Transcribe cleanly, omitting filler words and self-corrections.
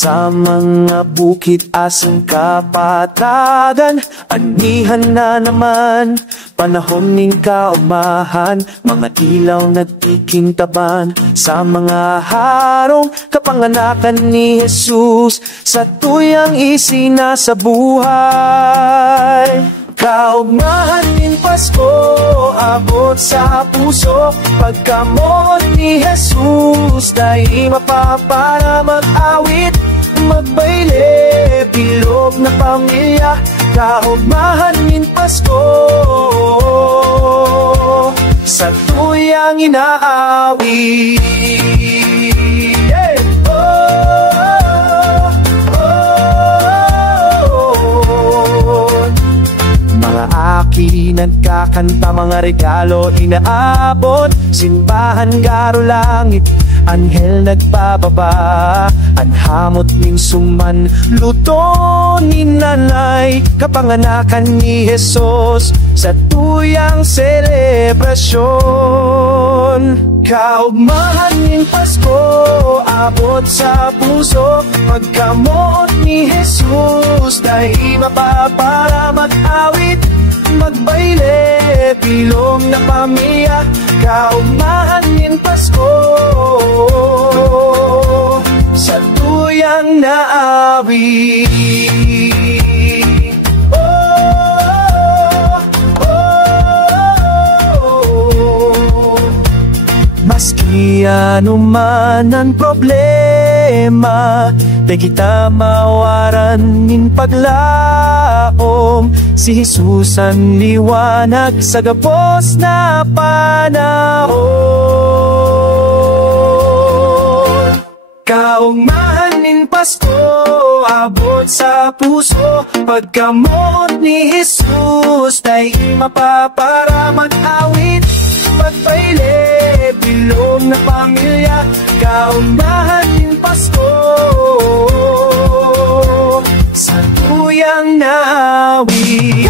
Sa mga bukid asang kapatagan, anihan na naman panahon ning kaugmahan. Mga ilaw nagkikintaban sa mga harong kapanganakan ni Jesus, sa tuyang isina sa buhay. Kaugmahan ning Pasko, abot sa puso, pagkamot ni Jesus, dahil mapapara mag-awit, magbayle, bilog na pamilya. Kaugmahan ning Pasko, sa tuyang inaawit. Nagkakanta, mga regalo inaabot, simbahan garo langit, anghel nagbababa. Anhamot ning suman, luto ni nanay, kapanganakan ni Jesus, sa tuyang selebrasyon. Kaugmahan ning Pasko, abot sa puso, pagkamot ni Jesus, dahil mapapara mag-awit, magbayle, bilog na pamilya. Kaugmahan ning Pasko, sa tuyang naawit. Maski anuman ang problema, di kita mawaran nin paglaom. Si Jesus ang liwanag sa gapos na panahon. Kaugmahan ning Pasko, abot sa puso, pagkamot ni Jesus, dahil mapapara mag-awit, pagpayle, bilog na pamilya. Kaugmahan ning Pasko, sa tuyang naawit.